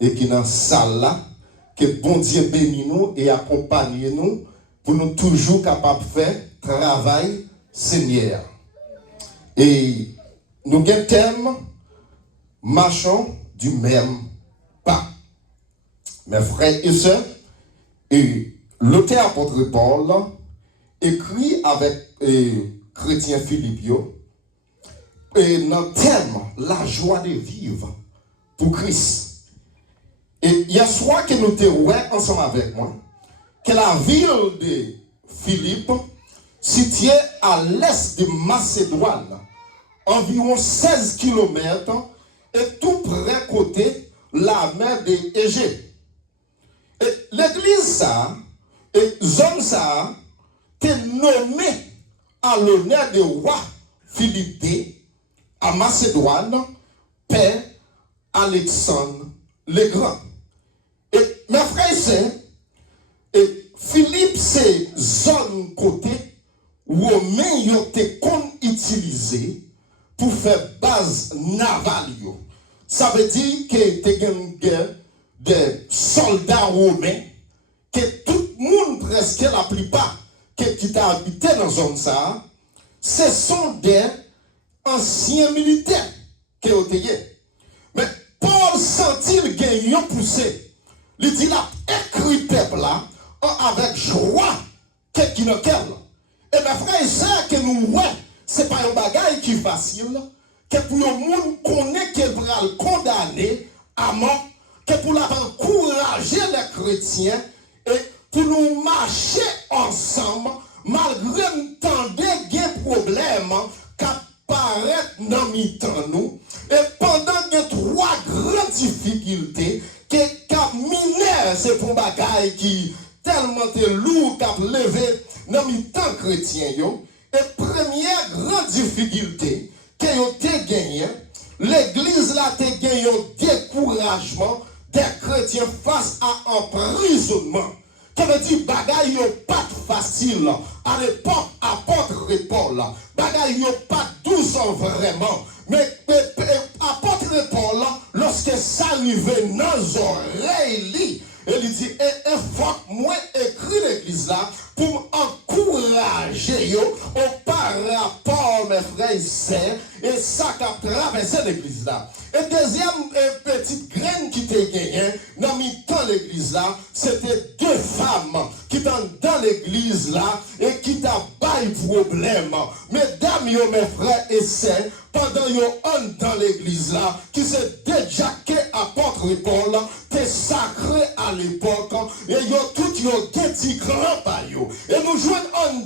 et qui dans salle là, que bon Dieu bénisse nous et accompagne nous pour nous toujours capables de faire travail Seigneur. Et nous avons un thème, marchons du même pas. Mes frères et sœurs, et l'auteur apôtre Paul écrit avec chrétien Philippio, et notre thème, la joie de vivre pour Christ. Et il y a soir que nous avons ensemble avec moi, que la ville de Philippe, située à l'est de Macédoine, environ 16 km, et tout près côté la mer d'Égée. Et l'église ça, et zone ça, est nommée à l'honneur de roi Philippe II, à Macédoine, Père Alexandre le Grand. Et mes frères et sœurs, Philippe, c'est zone côté romain qui été utilisé pour faire base navale. Ça veut dire que tu as une guerre de soldats romains, que tout le monde, presque la plupart, qui t'a habité dans la zone ça, ce sont des anciens militaires qui ont été. Mais Paul sentit gagnant poussé. Il dit là, écrit peuple là, avec joie, qui n'a qu'elle. Et mes frères et sœurs, que nous voyons, ce n'est pas un bagage qui est facile, que pour le monde connaît qu'il va le condamner à mort, que pour encourager les chrétiens et pour nous marcher ensemble, malgré tant de problèmes qui apparaissent dans nous, et pendant que trois grandes difficultés, que mineur, c'est pour bagaille qui tellement lourd qu'a levé dans le temps chrétien. Et première grande difficulté que vous avez gagné, l'église là a gagné un découragement des chrétiens face à emprisonnement. Ça veut dire bagaille yo pas facile. À l'époque, apôtre Paul, bagaille yo pas douce vraiment. Mais apôtre Paul, lorsque ça arrivait dans les oreilles, il dit, il faut que moi écris l'église là pour encourager au par rapport, mes frères et sœurs, et ça qui a traversé l'église là. Et deuxième petite graine qui était gagnée dans l'église là, c'était deux femmes qui étaient dans l'église là et qui t'a pas eu problème. Mesdames, mes frères et sœurs, pendant yon dans l'église là, qui s'est déjà que apôtre Paul, t'es sacré à l'époque, et yon tout yon petit grand par yo. Et nous jouons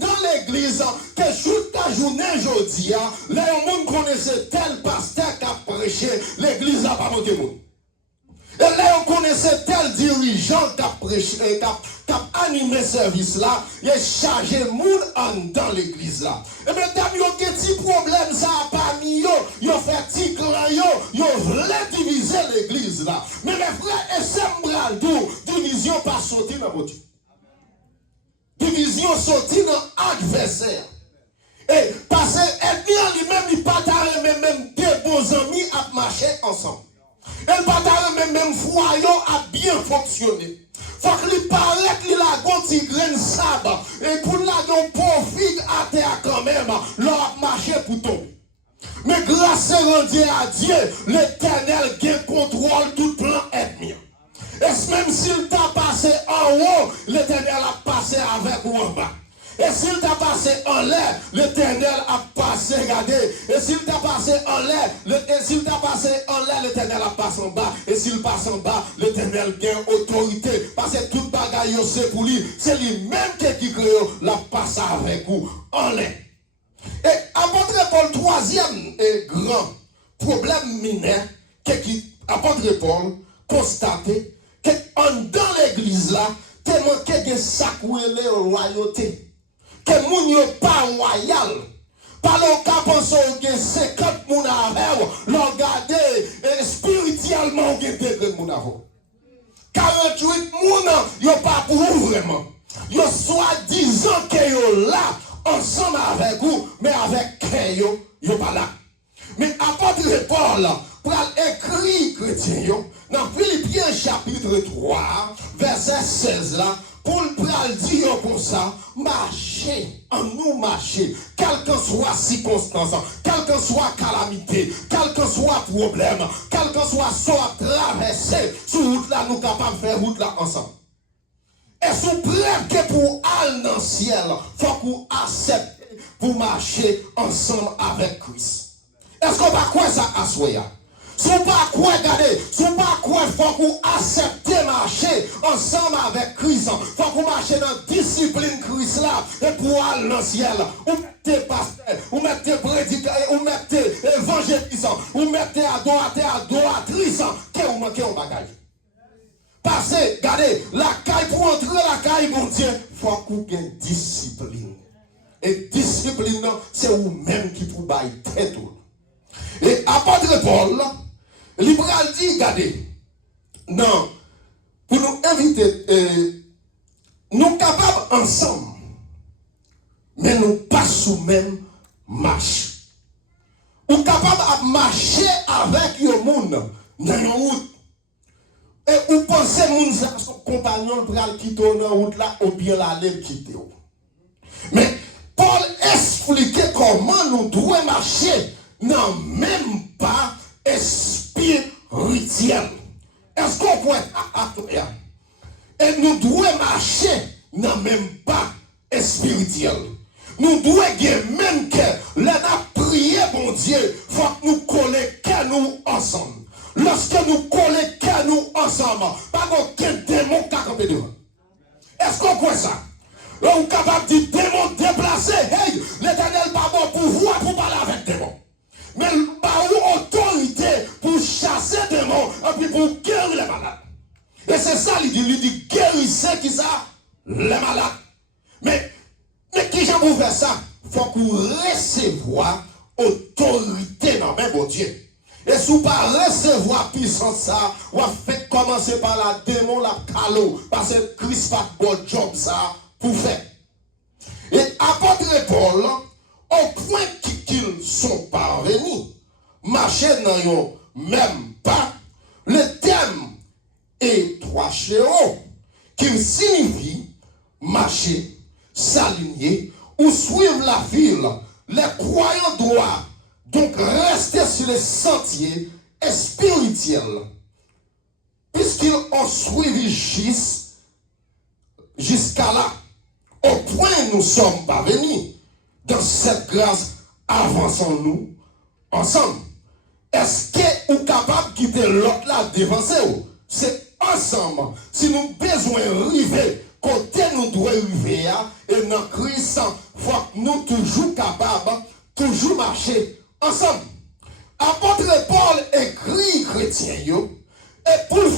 dans l'église, que toute la journée aujourd'hui, là, yon moun connaissait tel pasteur qui a prêché, l'église n'a pas monté moun. Et là, on connaissait tel dirigeant qui a prêché, qui a animé ce service là, il a chargé le monde dans l'église là. Et mesdames, il y a un petit problème, ça a pas mis, il a fait petit clan, il voulait diviser l'église là. Mais mes frères, et c'est division pas sorti dans votre division sorti dans l'adversaire. Et parce que lui-même, il partage même deux bons amis à marcher ensemble. Elle partage même foyer a bien fonctionné. Faut qu'il paraît qu'il a un petit grain de sable. Et pour la don profite à terre quand même, leur marché pour tomber. Mais grâce à Dieu, l'Éternel qui contrôle tout plan ennemi. Et même s'il t'a passé en haut, l'Éternel a passé avec ou en bas. Et s'il t'a passé en l'air, l'Éternel a passé, regardez. Et s'il t'a passé en l'air, l'Éternel a passé en bas. Et s'il passe en bas, l'Éternel gagne autorité. Parce que toute bagaille, c'est pour lui. C'est lui-même qui crée la passe avec vous en l'air. Et apôtre Paul, troisième et grand problème mineur, que apôtre Paul constaté que dans l'église là, tellement qu'il y a sacré les royautés. Que moun yo pas royal. Par le cas penser que 50 moun avec vous, regardez spirituellement que des moun avec. 48 moun yo pas pour vous vraiment. Yo soi-disant que yo là ensemble avec vous, mais avec que yo pas là. Mais apôtre Paul pour écrire chrétien dans Philippiens chapitre 3, verset 16 là, pour le dire comme ça, marcher, en nous marcher, quelle que soit circonstance, quelle que soit calamité, quel que soit problème, quel que soit soit traversé, sur route là, nous capables de faire route là ensemble. Et sous preuve que pour aller dans le ciel, il faut qu'on accepte pour marcher ensemble avec Christ. Est-ce qu'on va quoi ça à soi? Si on pas quoi regarder, si on pas quoi, il faut qu'on accepte marcher ensemble avec Christ. Il faut qu'on marche dans la discipline Christ là. Et pour aller dans le ciel, ou mettez pasteur, ou mettez prédicateur, ou mettez évangéliste, ou mettez adoratrice, qui ou manquez un bagage. Parce que, regardez, la caille pour entrer la caille, mon Dieu, il faut qu'on ait une discipline. Et discipline, c'est vous-même qui vous baille tête. Et apôtre Paul, libéral dit, regardez, non, pour nous inviter, nous capables ensemble, mais nous pas sous même marche. Nous capables de marcher avec le monde dans une route. Et vous pensez que son compagnon pour aller quitter la route là, ou bien l'aller quitter. Mais Paul expliquait comment nous devons marcher, non même pas spirituel. Est-ce qu'on peut être et nous devons marcher, non même pas spirituel. Nous devons même que l'on prié, mon Dieu, il faut que nous collections nous ensemble. Lorsque nous collectons nous ensemble, pas aucun démon qui a campé devant. Est-ce qu'on croit ça? On est capable de dire démon déplacé. Hey, l'Éternel n'a pas bon pouvoir pour parler avec démon. Mais il n'a pas autorité pour chasser démon et puis pour guérir les malades. Et c'est ça, il dit guérissez qui ça? Les malades. Mais qui j'ai pour faire ça? Il faut qu'on recevoir autorité dans le même bon Dieu. Et si vous ne pas recevoir puissance ça, vous faites commencer par la démon, la calo, parce que Christ n'a pas de job ça pour faire. Et apôtre Paul, au point qu'ils sont parvenus, marcher dans le même pas, le thème est trois chéros, qui signifie marcher, s'aligner ou suivre la file. Les croyants doivent donc rester sur les sentiers spirituels, puisqu'ils ont suivi jusqu'à là, au point où nous sommes parvenus. Dans cette grâce, avançons-nous ensemble. Est-ce que vous êtes capable de quitter l'autre là devant vous? C'est ensemble. Si nous avons besoin d'arriver, côté nous devons arriver, et dans Christ, il faut que nous toujours capables, toujours marcher ensemble. Apôtre Paul écrit chrétien, et pour le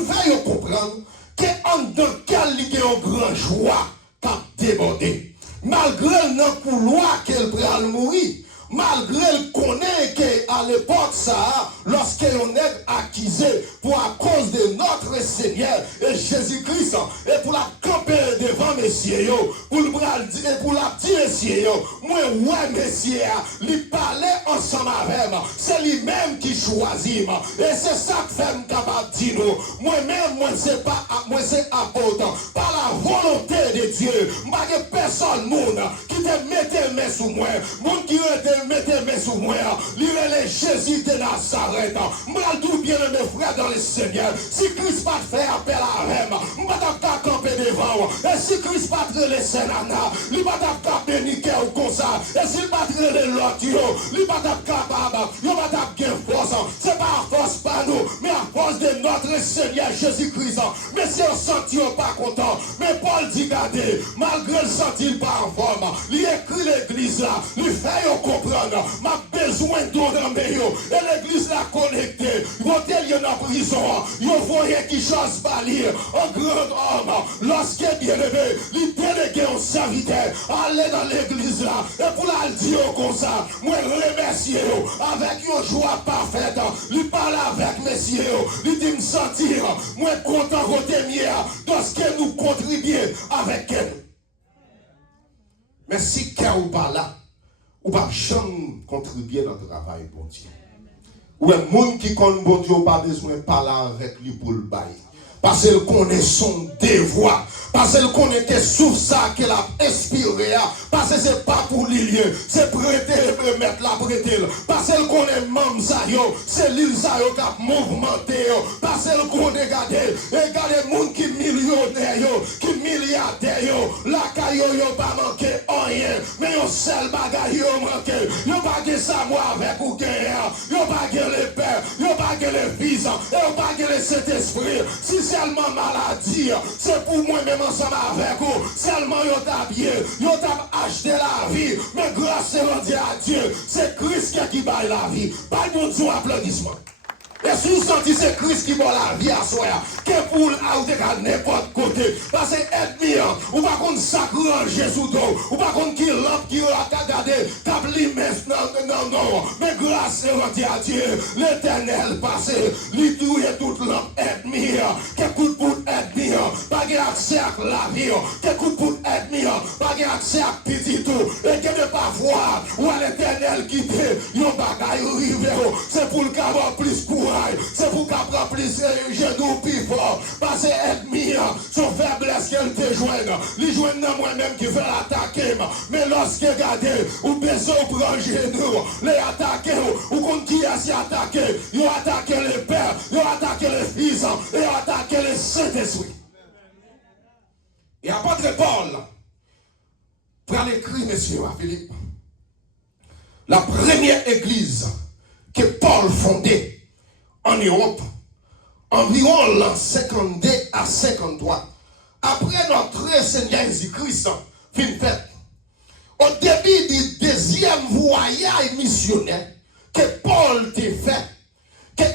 faire comprendre qu'en dans quel il y a une grande joie qui a débordé. Malgré le couloir qu'elle peut mourir, malgré le connaît qu'à l'époque ça, lorsqu'on est accusé pour à cause de notre Seigneur et Jésus-Christ, et pour la camper devant messieurs, pour la dire messieurs, moi ouais messieurs, lui parler ensemble avec moi, c'est lui-même qui choisit, et c'est ça que fait capable de dire nous, moi-même, moi c'est pas, moi c'est apôtre, par la volonté de Dieu, pas que personne monde qui te mette main sous moi, monde qui te mettez mes sous moi, lire les Jésus de Nazareth. Moi, tout bien mes frères dans le Seigneur. Si Christ pas fait appel à Rem, je ne vais pas camper devant. Et si Christ pas le Sénat, il ne va pas bénir ou comme ça. Et s'il pas le l'autre, il ne va pas capable, il va pas bien force. Ce n'est pas à force pas nous, mais à force de notre Seigneur Jésus-Christ. Mais si on sentit pas content, mais Paul dit, regardez, malgré le senti pas en forme, il écrit l'église là, il fait comprendre. M'a besoin d'eau dans mes yeux. Et l'église l'a connectée. Quand il y en a prison, il voyait qui chose pas lire. Un grand homme, lorsqu'il est bien élevé, il délégué un serviteur. Aller dans l'église là. Et pour la dire comme ça, moi remercier avec une joie parfaite. Il parle avec messieurs. Il dit me sentir. Moi content côté mien. Dans ce que nous contribuons avec elle. Mais si qu'il ou pas là, ou pas jamais contribuer dans le travail, bon Dieu. Ou un monde qui connaît bon Dieu, pas besoin de parler avec lui pour le bail. Parce qu'il connaît son devoir. Parce qu'il connaît que sous ça qu'il a inspiré. Parce que c'est pas pour l'île, c'est prêter et mettre la prêter. Parce qu'il connaît même ça, c'est l'île ça qui a mouvementé. Parce qu'il connaît, regardez les gens qui millionnaires, qui milliardaires, la caillou yo pas manqué rien. Mais yon seul bagage yo manqué. Yon pas de savoir avec ou guerre. Yon pas de les pères, yon pas de les fils, yon pas de cet esprit. Si seulement maladie, c'est pour moi-même ensemble avec vous. Seulement yo t'a bien, yo t'a acheté la vie. Mais grâce à Dieu, c'est Christ qui baille la vie. Pas de Dieu applaudissement. Et si vous sentez c'est Christ qui va la vie à soi, que pour aller à n'importe côté, parce que ennemi, ou pas qu'on sacre Jésus d'eau, ou pas qu'on qui lampe qui a regardé, qui non, mais grâce à Dieu, l'éternel passé, lui douille toute lampe ennemi, que coup pour ennemi, pas accès à la vie, que coup pour ennemi, pas accès à petit tout, et que ne pas voir où l'éternel quitte, yon bagaille rive, c'est pour le avoir plus courage. C'est pour qu'elle prenne plus de genoux plus fort. Parce que l'ennemi, son faiblesse qu'elle te joigne. Les joigne moi-même qui veut l'attaquer. Mais lorsque regardez, ou besoin de prendre genoux, les attaquer, ou qu'on qui a s'y attaqué, ils ont attaqué les pères, ils ont attaqué les fils, et ils ont attaqué le Saint-Esprit. Et apôtre Paul, pour aller écrire, messieurs, à Philippe, la première église que Paul fondait en Europe, environ l'an 52 à 53, après notre Seigneur Jésus-Christ, fin fait, au début du deuxième voyage missionnaire que Paul t'a fait,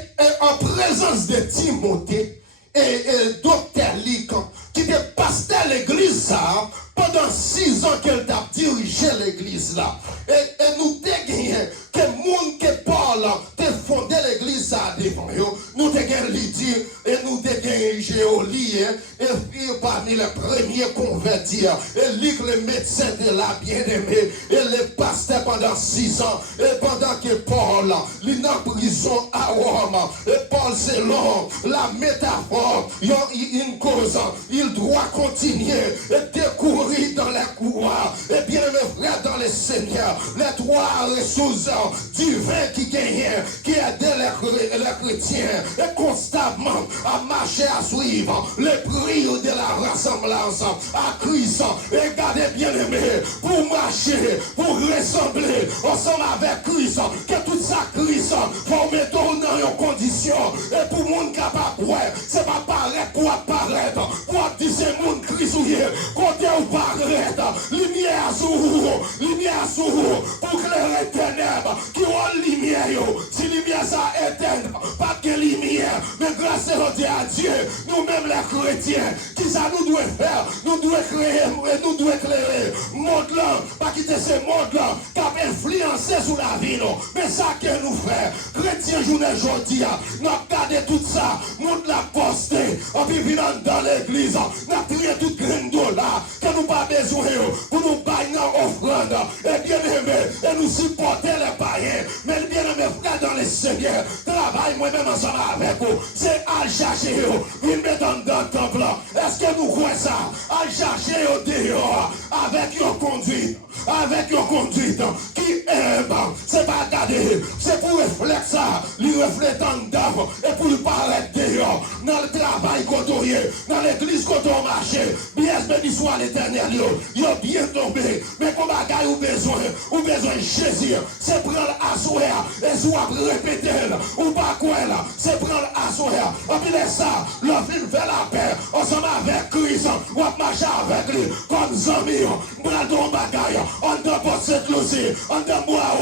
en présence de Timothée et docteur Luc, qui était pasteur l'église ça, pendant 6 ans qu'elle a dirigé l'église là. Et nous t'ai gagné que monde que Paul t'a fondé l'église ça devant eux. Nous t'ai gagné Lydie et nous t'ai gagné Géolie et parmi les premiers convertis. Et Luc le médecin de la bien-aimée et le pasteur pendant 6 ans. Et pendant que Paul il est en prison à Rome. Et Paul selon la métaphore, il y a une cause, il doit continuer et découvrir dans les couloirs. Et bien mes frères dans le Seigneur, les 3 ressources divines qui gagnent, qui aident les chrétiens et constamment à marcher, à suivre les prières de la ressemblance à Christ. Et gardez bien aimé, pour marcher, pour ressembler ensemble avec Christ, que tout ça Christ faut mettre dans une condition. Et pour monde capable, ouais, c'est pas paraître pour apparaître, pour dire c'est monde Christ ou côté ou paraître, lumière sur vous, pour clairer les ténèbres, qui ont lumière, si lumière ça éteint, pas que lumière, mais grâce à Dieu, nous-mêmes les chrétiens, qui ça nous doit faire, nous devons créer, nous devons éclairer, monde là, pas quitter ce monde là, qui a influencé sur la vie, non, mais ça que nous faisons, chrétiens journée aujourd'hui, nous avons gardé tout ça, monde l'a posté, on vit dans l'église, nous avons trié tout grain d'eau là, que nous pas besoin pour nous bailler dans offrande, et bien aimé, et nous supporter les païens, mais bien aimé frère dans le Seigneur, travaille moi-même ensemble avec vous, c'est à chercher, une mettre dans le temple, est-ce que nous croyons ça, à chercher au dehors, avec une conduite, qui aime, c'est pas garder, c'est pour refléter ça, lui refléter en dedans, et pour lui paraître dehors, dans le travail côtoyé, dans l'église côté au marché, bien béni soit l'éternel, il a bien tombé, mais comme bagaille ou besoin de Jésus, c'est prendre à soi, et soit répéter, ou pas quoi là, c'est prendre à soi, et puis ça, le film fait la paix, ensemble avec Christ, ou marcher avec lui, comme amis, bras ton bagaille, on te porte cette losie, on te boire,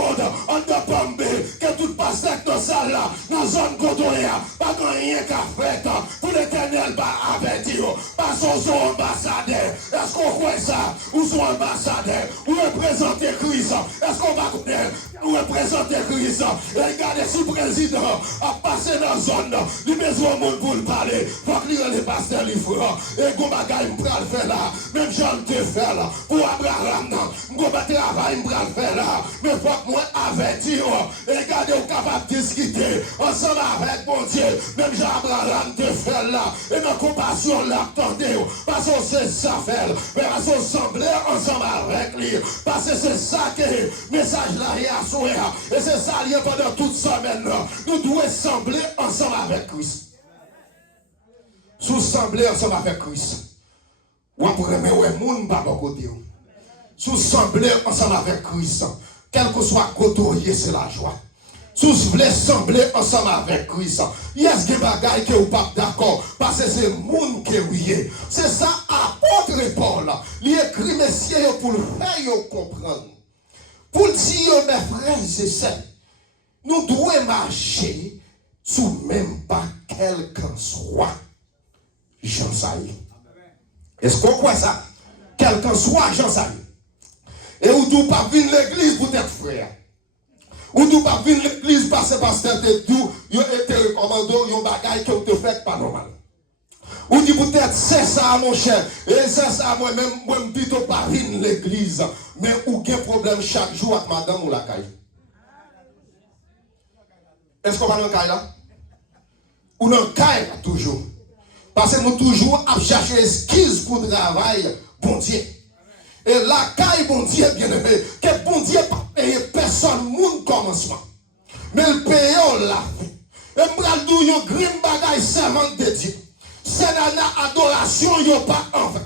on te pombe, que tout passe dans salle là, dans la zone côtoyée, pas rien qu'à faire, pour l'éternel, pas avec Dieu, pas son ambassadeur, est-ce qu'on voit ça, ou son ambassadeur, ou représenter Christ, est-ce qu'on va connaître, nous représenter Christ. Regardez si le président a passé dans la zone, il a besoin de monde pour le parler. Il faut que les pasteurs les frères. Et qu'on bagaille, il va le faire là. Même Jean le fait là. Pour Abraham, il va travailler, il va le faire là. Mais il faut que moi avertir. Regardez, vous capable de discuter ensemble avec mon Dieu. Même Jean-Abraham te fait là. Et dans compassion, l'attendez. Parce que c'est ça faire. Mais parce qu'on semblait ensemble avec lui. Parce que c'est ça que le message là est à souhait. Et c'est ça lié pendant toute semaine. Nous devons sembler ensemble avec Christ. Sous sembler ensemble avec Christ. Ou après, mais ouais, moun pas bon côté. Sous sembler ensemble avec Christ. Quel que soit côté, c'est la joie. Si vous voulez sembler ensemble avec Christ, il y a des bagailles que vous n'êtes pas d'accord, parce que c'est le monde qui est. C'est ça, apôtre Paul. Il écrit, messieurs, pour le faire comprendre. Pour dire, mes frères et sœurs, nous devons marcher sous même pas quel qu'en soit Jean Saïd. Est-ce qu'on croit ça? Quel qu'en soit Jean Saïd. Et vous ne devez pas venir l'église pour être frère. Ou nous pas venir l'église parce que pasteur te dit, vous été recommandé, vous bagaille que vous te faites pas normal. Ou dit peut-être c'est ça mon cher, et c'est ça moi-même, moi me dis pas venir l'église, mais ou quel problème chaque jour avec madame ou la caille. Est-ce qu'on va dans la caille là? Ou dans la caille là toujours. Parce que nous toujours à chercher excuse pour travail, bon Dieu. Et la caille, bon Dieu, bien aimé, que bon Dieu pas payer personne, monde commencement. Mais le paye là. Et m'bral yon grim bagay servant de Dieu. C'est dans adoration, yon pas en vain.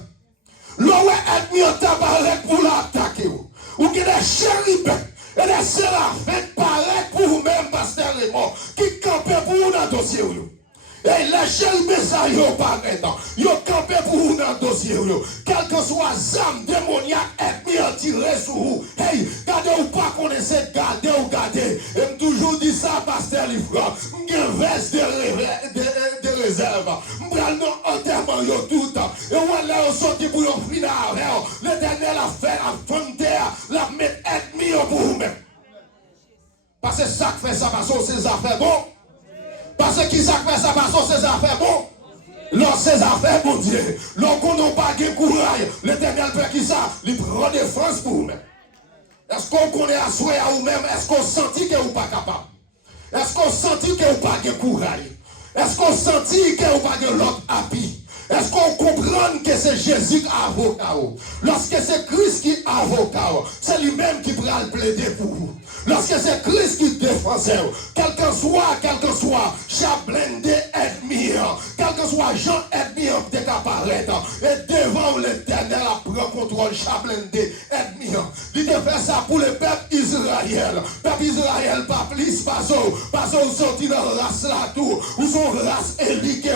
L'on est mis en tabaret pour l'attaquer. Ou que des chérubins et des séraphins paraissent pour vous-même, pasteur Raymond, qui campent pour vous dans le dossier. Et les chérubins, ça yon pas maintenant. Yon campé pour vous dans le dossier. Quel que soit l'âme démoniaque, ennemi en tiré sur vous. Hey, gardez ou pas connaissez, gardez ou gardez. Et me toujours dit ça, pasteur Livra. M'gen veste de réserve. M'bral non enterrement yo tout. Et on l'a sorti pour yon finir avec. L'éternel a fait la frontière, la mettre ennemi pour vous-même. Parce que ça fait ça, parce que c'est affaires bon. Parce que qui ça fait ça, parce que c'est affaires bon. Lorsque ces affaires, mon Dieu, lorsqu'on n'a pas de courage, l'éternel fait qui ça? Il prend défense pour vous-même. Est-ce qu'on connaît à souhait à vous-même? Est-ce qu'on sentit que vous n'êtes pas capable? Est-ce qu'on sentit que vous n'avez pas de courage? Est-ce qu'on sentit que vous n'avez pas de l'autre appui? Est-ce qu'on comprend que c'est Jésus qui est avocat? Lorsque c'est Christ qui est avocat, c'est lui-même qui pourra le plaider pour vous. Lorsque c'est Christ qui défend, quel que soit, Chablende ennemi, quel que soit Jean ennemi qui apparaît, et devant l'éternel, prend contrôle Chablende ennemi. Il te fait ça pour le peuple Israël. Peuple Israël, pas plus, parce que vous sortez dans la race là tout, ou son race éliquée,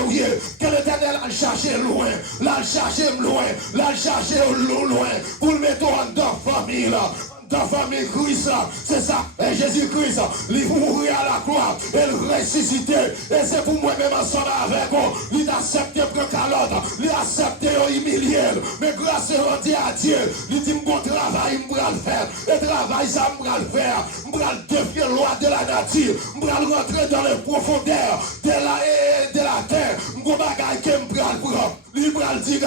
que l'éternel a cherché loin, l'a cherché loin, l'a cherché loin, pour le mettre en dans la famille là. Dans la famille Christ, c'est ça. Et Jésus-Christ, il mourir à la croix, il ressuscité. Et c'est pour moi-même ensemble avec vous. Il a accepté pour calotte, il a accepté humilier. Mais grâce à Dieu, il dit mon travail, je vais le faire. Et travail, ça, je vais le faire. Je vais défier la loi de la nature. Je vais rentrer dans les profondeurs de la terre. Je vais bagailler que je vais le prendre. Il va le dire,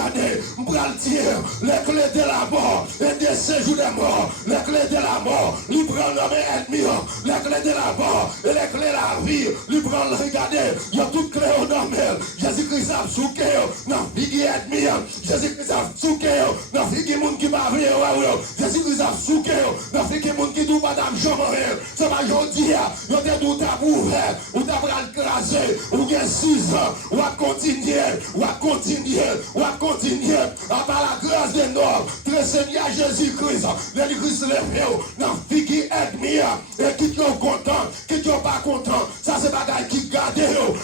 il va le dire, les clés de la mort et des séjours des morts, les clés de la mort, il prend l'homme ennemi, les clés de la mort et les clés de la vie, il prend le regarder, il y a toutes clés au nom. Jésus-Christ a souqué, non, il est ennemi, Jésus-Christ a souqué, non, il y a monde qui m'a vu, Jésus-Christ a souqué, non, il y a monde qui dit, madame, je m'en c'est pas aujourd'hui, il y a des doutes à ouvert, ou t'as écrasé, ou il y a 6 ans, ou à continuer, ou à continuer, par la grâce de notre Seigneur Jésus-Christ, Jésus-Christ le fait, non, qui aide mieux, et qui sont contents, qui sont pas contents, ça c'est bagaille qui garde,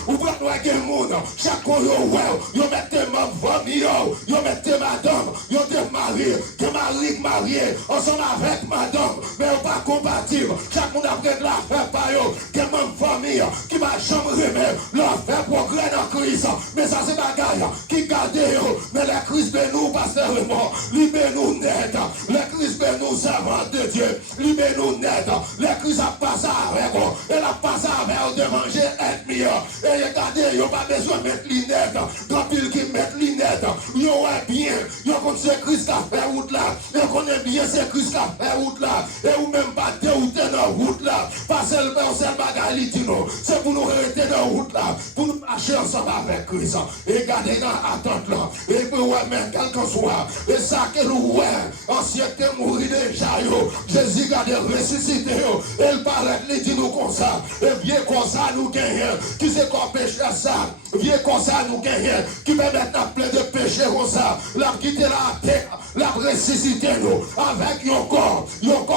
ou pour nous que le monde, chaque fois, vous mettez ma famille, vous mettez madame, vous êtes marié, ensemble avec madame, mais vous pas compatible, chaque monde après de la faire par eux, que ma famille, qui m'a jamais remis, leur faire progrès dans Christ, mais ça c'est bagaille, qui garde, mais les Christ de nous, pasteur mort, libère-nous net, les Christ de nous, servants de Dieu, libère-nous net, les Christ passé avec vous. Elle a passé avec vous de manger ennemi. Et regardez, il n'y a pas besoin de mettre lunettes. Quand il qui met lunettes, il est bien. Il connaît Christ qui a fait route là. Il connaît bien c'est Christ qui a fait route là. Et ou même pas dérouter dans route là. Parce que c'est le bagage dit nous. C'est pour nous arrêter dans route là. Pour nous marcher ensemble avec Christ. Et garder dans l'attente là. Et puis ouais, mais quel que soit. Et ça que nous ouais. Ancien qui est mort déjà yo. Jésus garde ressuscité yo. Et il paraît, il dit nous comme ça. Et viens comme ça nous gagnons. Qui c'est qu'on péché ça? Viens comme ça nous gagnons. Qui peut mettre plein de péchés comme ça. La quitter la terre. La ressuscité nous. Avec un corps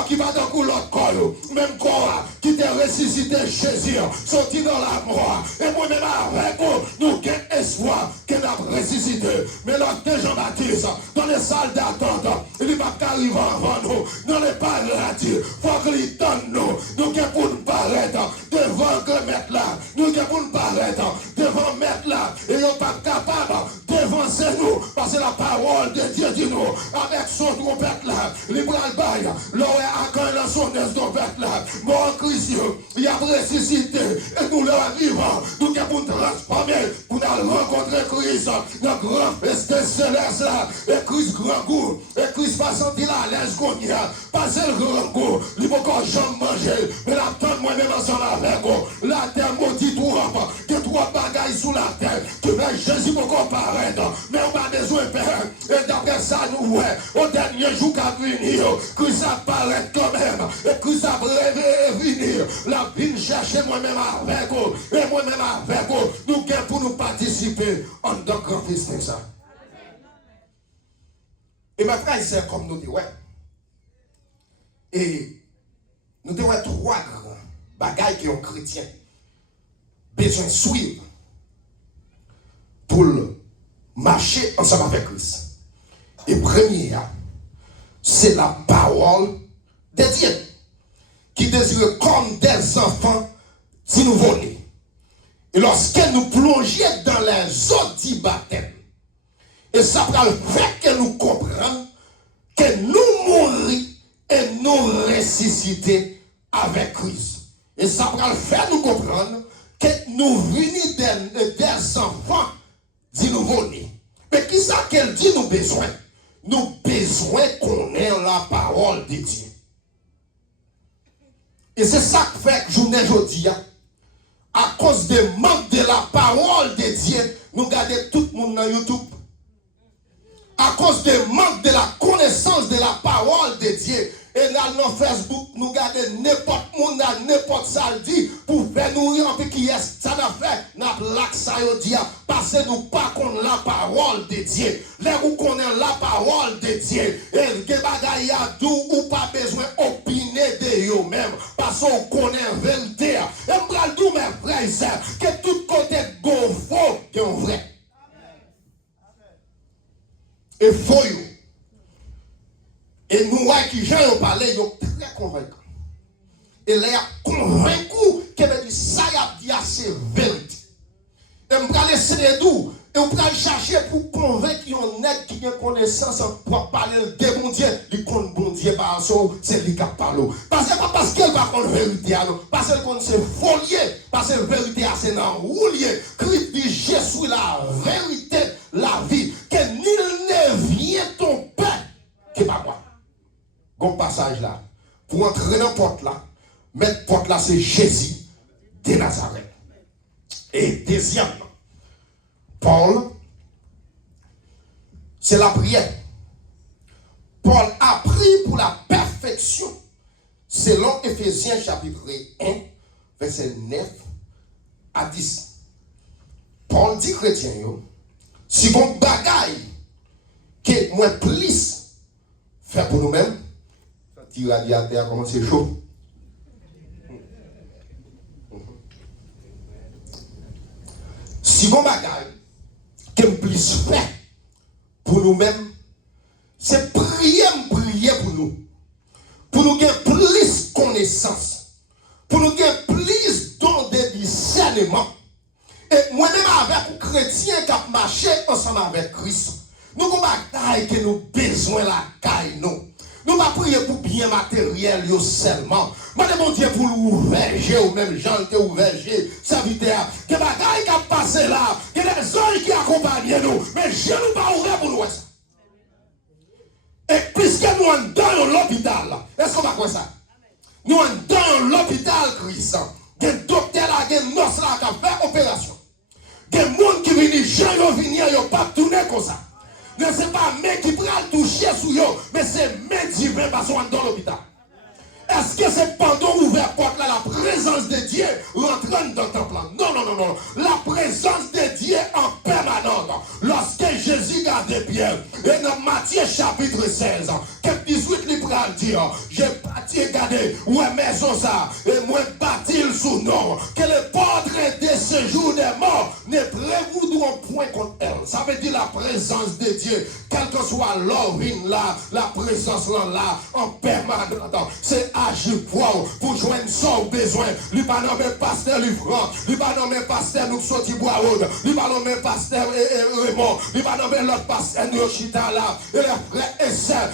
qui va dans l'autre corps. Même corps qui t'a ressuscité Jésus. Sorti dans la mort. Et moi-même avec nous avons espoir qu'il a ressuscité. Mais l'autre Jean-Baptiste, dans les salles d'attente, il ne va pas arriver avant nous. Dans les paradis, il faut qu'il donne nous. Nous avons pour nous paraître devant le maître là. Nous avons pour nous paraître devant le maître là. Et nous ne sommes pas capables d'avancer nous. Parce que la parole de Dieu dit nous. Avec son trompette là, il prend le bail. L'eau est accueilli dans son trompette là. Mon Christ, il a ressuscité. Et nous le vivons. Nous avons pour nous transformer. Pour nous rencontrer Christ. Dans grand festin céleste là. Et Christ grand goût. Et Christ va sentir la l'aise qu'on y a. Passer le grand goût. Il faut qu'on jamais manger. Mais la tente moi-même ensemble avec vous. La terre maudit tout. Que trois bagailles sous la terre. Que Jésus pour comparaître. Mais on a besoin de faire. Et d'après ça, nous, ouais, au dernier jour qu'a venir, Christ apparaît quand même. Et Christ a venir. La vie chercher moi-même avec vous. Et moi-même avec vous. Nous sommes pour nous participer en tant que grand festin ça. Et ma frère, c'est comme nous dit, ouais. Et nous devons être trois grands bagailles qui ont chrétiens besoin de suivre pour marcher ensemble avec Christ. Et premier, c'est la parole de Dieu qui désire comme des enfants si nous voler. Et lorsque nous plongeons dans les eaux du baptême, et ça va faire que nous comprenions que nous mourons et nous ressusciter avec Christ. Et ça va faire nous comprendre que nous venons des enfants du nouveau-né. Mais qui ça qu'elle dit nous besoin? Nous besoin qu'on ait la parole de Dieu. Et c'est ça que fait que journée aujourd'hui, à cause du manque de la parole de Dieu, nous gardons tout le monde dans YouTube. À cause du manque de la connaissance de la parole de Dieu. Et là, dans Facebook, nous gardons n'importe monde, n'importe ça dit, pour faire nourrir un peu qui est ça n'a fait, n'a pas ça dit, parce que nous pas qu'on la parole de Dieu. Là où qu'on a la parole de Dieu, et que bagaille a d'où ou pas besoin d'opiner de eux-mêmes, parce qu'on connaît la vérité. Et m'bral d'où mes frères et sœurs, que tout côté gonfo, qui est vrai. Et faut et nous, qui j'en ai parlé, ils sont très convaincants. Et là, convaincus que ça y a dit c'est vérité. Et on va laisser les doux. Et on va chercher pour convaincre qu'il y a un qui a connaissance pour parler de bon Dieu. Il compte bon Dieu par son, c'est lui qui parle. Parce que pas parce qu'elle va connaître la vérité, parce qu'elle connaît c'est folier, parce que la vérité c'est dans le roulier. Christ dit, je suis la vérité, la vie. Que nul ne vient ton père qui pas moi. Bon passage là. Pour entrer dans la porte là, mettre porte là, c'est Jésus de Nazareth. Et deuxièmement, Paul, c'est la prière. Paul a prié pour la perfection. Selon Éphésiens chapitre 1, verset 9 à 10. Paul dit chrétien, si bon bagaille que moi plus faire pour nous-mêmes, petit radiateur comment c'est chaud. Si bon bagaille que plus fait pour nous-mêmes, c'est prier pour nous. Pour nous gagner plus connaissance. Pour nous gagner plus don de discernement. Et moi-même avec les chrétiens qui marchent ensemble avec Christ, nous avons bagaille que nous besoin la caille nous. Nous pas prier pour bien matériel seulement. Mais bon Dieu pour l'ouvrir, ou même Jean qui ouvert, serviteur, que bagaille qui a passé là, que les anges qui accompagnent nous, mais je nous pas ouvert pour nous. Et puisque nous sommes dans l'hôpital, est-ce qu'on va quoi ça? Nous sommes dans l'hôpital Christ. Il y a un docteur là, il y a un nurse là qui a fait opération. Il y a des gens qui viennent, gens qui viennent, ils ne pas tourner comme ça. Ce n'est pas mes qui prennent toucher sur eux, mais c'est mes divins parce qu'on est dans l'hôpital. Est-ce que c'est pendant ouvert porte là, la présence de Dieu rentrant dans ton plan? Non, non, non, non. La présence de Dieu en permanence. Lorsque Jésus garde Pierre, et dans Matthieu chapitre 16, que 18 il prend dire, j'ai bâti, regardez, ouais, maison ça, et moi bâti sous nom, que le portrait de ce jour des morts ne prévaut un point contre elle. Ça veut dire la présence de Dieu, quel que soit l'origine là, la présence là, en permanence. C'est agir pour joindre son besoin. Lui pas nommé pasteur Livran, lui pas nommé pasteur nous sorti bois road, lui pas nommé pasteur Raymond, lui pas nommé l'autre pasteur Yoshita là, et les frères et sœurs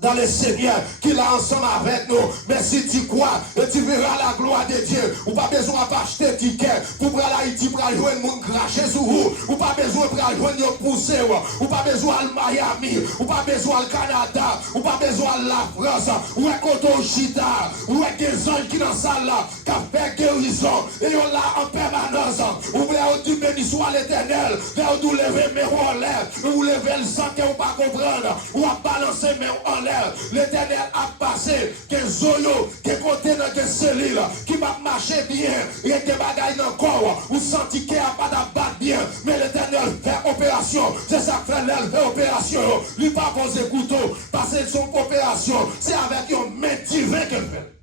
dans le Seigneur qui est ensemble avec nous. Mais si tu crois et tu verras la gloire de Dieu, ou pas besoin d'acheter ticket pour aller à Haïti pour aller jouer mon cracher sur vous, ou pas besoin pour aller jouer nos poussées, ou pas besoin de Miami, ou pas besoin de Canada, ou pas besoin de la France, ou un Koto Chita, ou un des anges qui dans la salle là, qui a fait guérison, et on là en permanence, ou vers du béni soit l'éternel, vers où lever mes en l'air, ou lever le sang que vous pas comprendre, ou à balancer mes en l'air. L'éternel a passé que Zoyo, que côté dans que cellule, qui va marcher bien, et que bagaille dans le corps, ou senti qu'il n'y a pas d'abattre bien, mais l'éternel fait opération. C'est ça que fait l'elle fait opération. Lui pas poser couteau, parce que son opération, c'est avec un main divin qu'elle fait.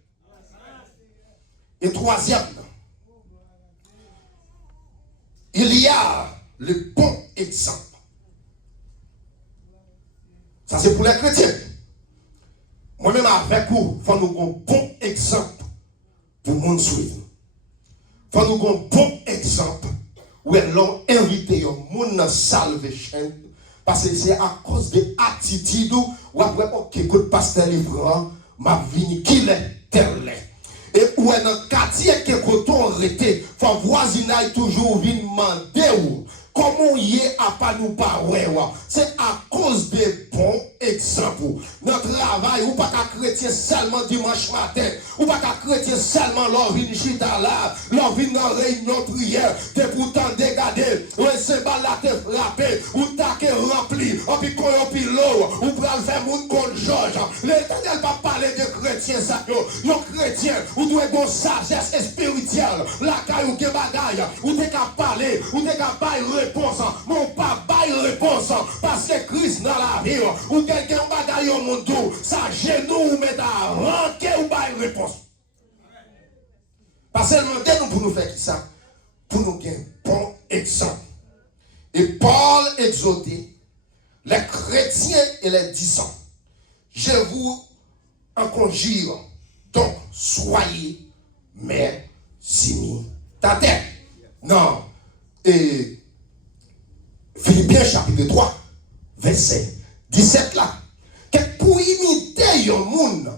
Et troisième, il y a le bon exemple. Ça c'est pour les chrétiens. Moi-même avec vous, il faut nous un bon exemple pour nous suivre. Il faut nous un bon exemple où ils l'ont invité au monde dans salvation. Parce que c'est à cause de l'attitude où après, ok, écoute, pasteur Livran, ma vie, qui est tel est. Et où est dans le quartier que coton arrêté, il faut voisinage toujours venir demander comment y est à pas nous parler. C'est à cause des bons exemples. Notre travail, ou pas qu'à chrétien seulement dimanche matin, ou pas qu'à chrétien seulement leur vin chita là, leur vin dans réunion prière, t'es pourtant dégagé, ou c'est pas là te frappé, ou t'as que rempli, ou puis qu'on y a l'eau, ou pour faire moun contre Georges. L'Éternel va parler de chrétiens, ça, yo chrétien, ou doit avoir sagesse spirituelle, la caille ou que bagaille, ou t'es qu'à parler, ou t'es qu'à bailler réponse, mon pas bailler réponse, parce que Christ dans la vie, ou quelqu'un bagaille au monde, ça genou ou met à ranquer ou bailler réponse. Parce que nous pour nous faire ça, pour nous gagner un bon exemple. Et Paul exhortait les chrétiens et les disciples. Je vous en conjure, donc soyez mes imitateurs. Non. Et Philippiens chapitre 3, verset 17 là. Que pour imiter le monde,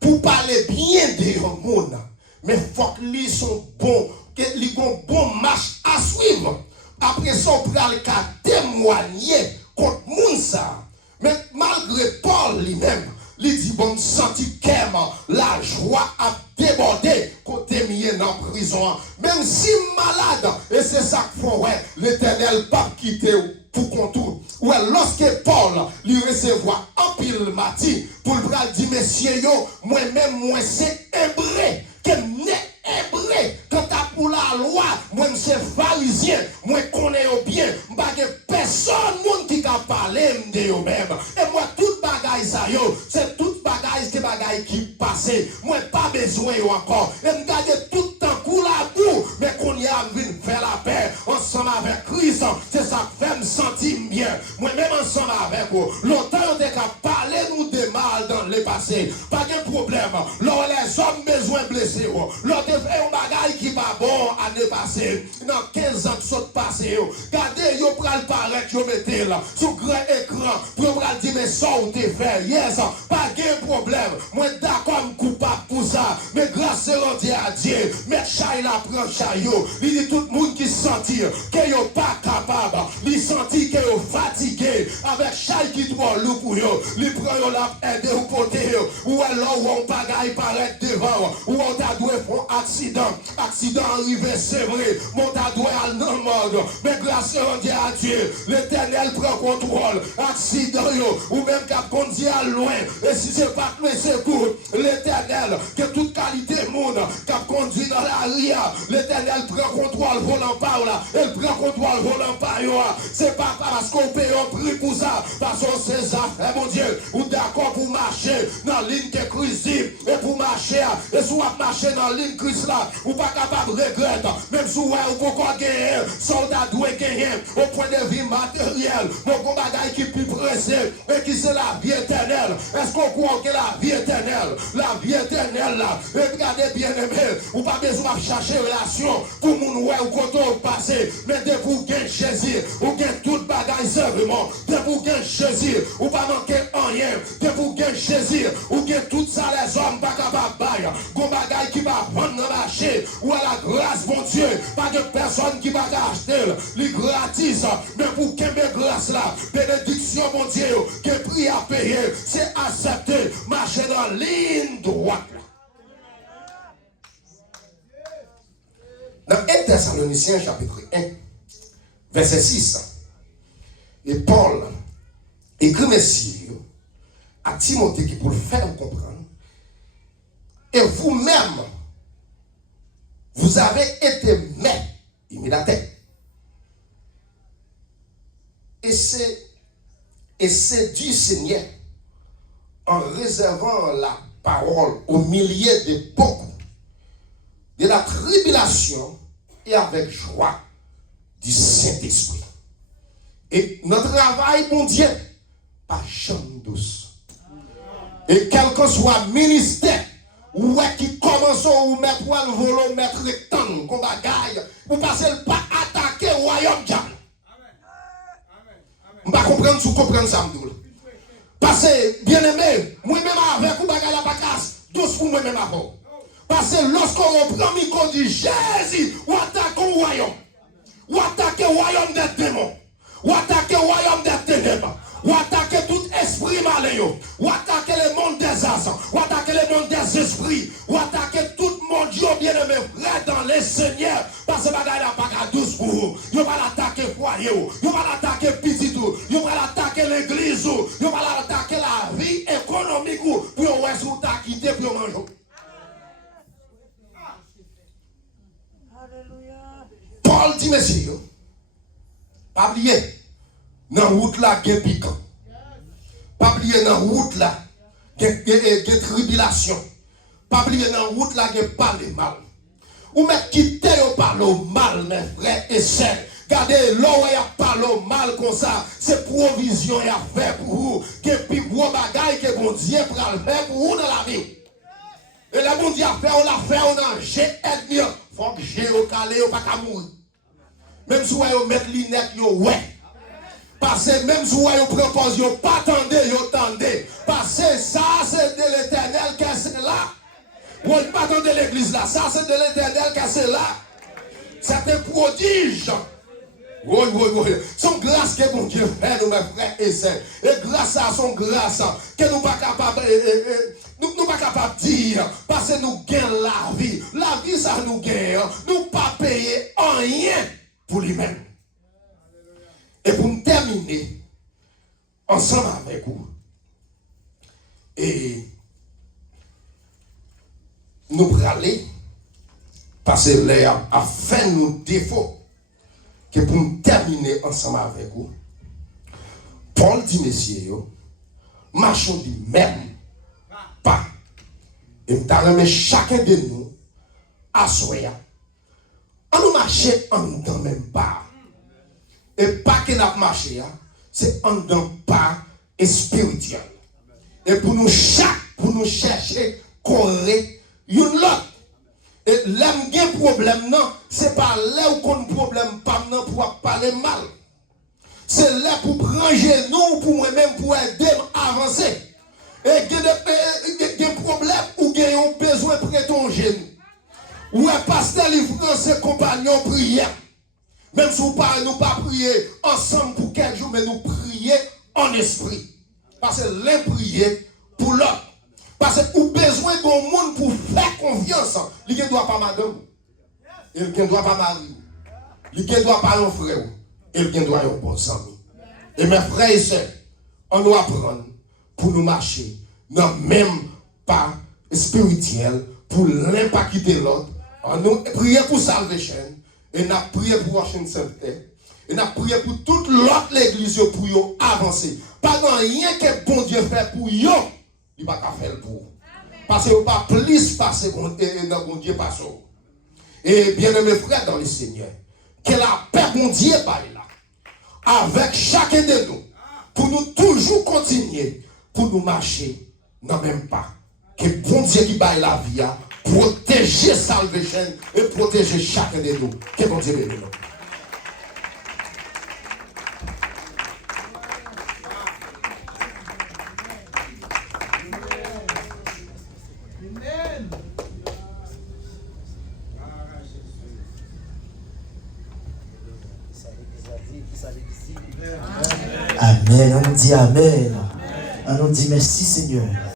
pour parler bien de le monde, mais il faut que les sont bons, qu'ils ont un bon marche à suivre. Après ça, on peut aller témoigner contre le monde ça. Mais malgré Paul lui-même, il dit bon, senti qu'aime la joie a débordé côté mieux dans la prison. Même si malade, et c'est ça qu'il faut, ouais, l'Éternel pas quitter pour contour. Ouais, lorsque Paul lui recevoir en pile matin, pour le bras dit messieurs, moi-même, moi c'est hébreu, que n'est hébreu. Quand t'as pour la loi, moi c'est pharisien, moi connais bien, m'bagé personne monde qui a parlé de eux-mêmes. Et moi toute bagaille ça yo, c'est toute bagaille c'est bagaille qui passait. Moi pas besoin encore. Et m'gade tout temps coup la boue, mais qu'on y a venu faire la paix ensemble avec Christ. C'est ça qui fait me sentir bien. Moi-même ensemble avec vous. Longtemps on a parlé nous de mal dans le passé. Pas de problème. Là les hommes besoin blessés. Là on fait un bagaille qui va bon année passée. Dans 15 ans qui sont passés. Regardez, yo pral pral paraître, yo mettez là, sous grand écran, pour pral dire, mais ça ou t'es fait, yes, pas de problème, moi d'accord, coupable pour ça, mais grâce à Dieu, mais chay la prend chayo, il dit tout le monde qui sentit, que yo pas capable, il sentit que yo fatigué, avec chay qui trop lourd pour yo, il prend yo la aide au côté, ou alors on bagaille paraît devant, ou on t'a doué pour accident arrivé, c'est vrai, mon t'a doué à non mode, mais grâce à Dieu, l'Éternel prend contrôle, accident yo, ou même qu'à conduire à loin, et si c'est pas que c'est court, l'Éternel, que toute qualité monde, qu'à conduit dans la ria, l'Éternel prend contrôle volant par là, elle prend contrôle volant par là, c'est pas parce qu'on paye un prix pour ça, parce que c'est ça, mon Dieu, ou d'accord pour marcher dans la ligne que Christ dit, et pour marcher, et soit marcher dans la ligne Christ là, ou pas capable de regretter, même si vous pouvez gagner, soldat doit gagner, au point de vue matériel, mon combat qui est plus pressé, et qui c'est la vie éternelle, est-ce qu'on croit que la vie éternelle, là, et regardez bien aimé, ou pas besoin de chercher relation, pour mon ouais ou quand on passe, mais de vous gagner Jésus, ou gagner toute bagaille simplement, de vous gagner Jésus, ou pas manquer rien, de vous gagner Jésus, ou gagner tout ça les hommes pas capables de bailler, qu'on bagaille qui va prendre dans le marché, ou à la grâce mon Dieu, pas de personne qui va acheter, les gratis, mais pour qu'il y ait grâce là, bénédiction mon Dieu, que prix à payer, c'est accepter, marcher dans la ligne droite là. Dans 1 Thessaloniciens chapitre 1, verset 6, et Paul écrit messieurs à Timothée qui pour le faire comprendre, et vous-même, vous avez été maîtres immédiatement. Et c'est du Seigneur en réservant la parole au milieu de beaucoup de la tribulation et avec joie du Saint-Esprit. Et notre travail, mon Dieu, pas chambre douce. Et quel que soit ministère, ou qui commence ou mettre pour le voler, mettre le temps, qu'on bagaille, pour passer le pas attaquer le royaume diable. On va comprendre si vous comprenez ça, parce que, bien aimé, moi-même avec vous bagaille la bacasse, douce pour moi-même avant. Parce que lorsqu'on prend micro du Jésus, ou attaque le royaume, ou attaque le royaume des démons, ou attaque le royaume des ténèbres, ou attaque tout esprit malin, ou attaque le monde des astres, ou attaque le monde des esprits, ou attaque tout le monde, Dieu bien-aimé, frère dans les seigneurs, parce que bagaille la bagarre douce pour vous. Vous va l'attaquer foyer, vous va l'attaquer petit, vous va l'attaquer l'église, vous va l'attaquer la vie économique, pour vous quitter, pour manger. Paul dit, messieurs, pas oublier, dans la route là, il y a piquant. Pas oublier dans la route là, il y a tribulation. Pas oublier dans la route là, il y a pas de mal. Ou même quitter ou parler mal, mes frères et sœurs. Regardez, là où il y a parlé mal comme ça, c'est provision et affaire pour vous. Que plus gros bagaille que bon Dieu pour le faire pour vous dans la vie. Et là, bon Dieu a fait, on l'a fait, on a j'ai aidé. Faut que j'ai au calé, ou pas qu'à mourir. Même si vous mettez l'inette, ouais. Parce que même si vous proposez, vous pas attendez, vous attendez. Parce que ça, c'est de l'Éternel qui est là. Vous ne pas attendre l'église là. Ça, c'est de l'Éternel qui est là. C'est un prodige. Oui. Son grâce que mon Dieu fait, nous, mes frères et sœurs. Et grâce à son grâce, que nous ne pas capables nous pas capables de dire, parce que nous gagnons la vie. La vie, ça nous gagne. Nous pas payer rien pour lui-même. Et pour nous terminer, ensemble avec vous, et nous aller, parce que l'air a fait nos défauts, que pour nous terminer ensemble avec vous, Paul dit, messieurs, marchons du même pas. Et nous avons chacun de nous à soi. On nous marche en dans même pas. Et pas que nous marché, c'est en dans pas spirituel. Et pour nous chercher correct une l'autre. Et l'homme qui a un problème, non, c'est pas là où qu'on problème pas non pour parler mal. C'est là pour ranger nous, pour moi-même, pour aider à avancer. Et il y a des problèmes ou il y a besoin de prêter ton genou. Ou un pasteur livrant ses compagnons prière. Même si nous ne pas prier ensemble pour quelques jours, mais nous prier en esprit. Parce que l'un prier pour l'autre. Parce que vous avez besoin d'un monde pour faire confiance. Il ne doit pas madame. Il ne doit pas mari. Il ne doit pas un frère. Il ne doit pas un bon ami. Et mes frères et sœurs, on doit apprendre pour nous marcher dans le même pas spirituel pour l'un pas quitter l'autre. On nous prier pour salvation. Et nous prié pour Washington Sainte. Et nous prié pour toute l'autre l'église pour avancer. Pas dans rien que bon Dieu fait pour eux, il ne va pas faire pour vous. Parce que vous ne pas plus passer dans bon Dieu passe. Et bien mes frères dans le Seigneur, que la paix bon Dieu baille là, avec chacun de nous, pour nous toujours continuer, pour nous marcher dans le même pas. Que bon Dieu qui baille la vie, protéger salvation et protéger chacun de nous. Que bon Dieu bénisse nous. Amen. On nous dit Amen. On nous dit merci Seigneur.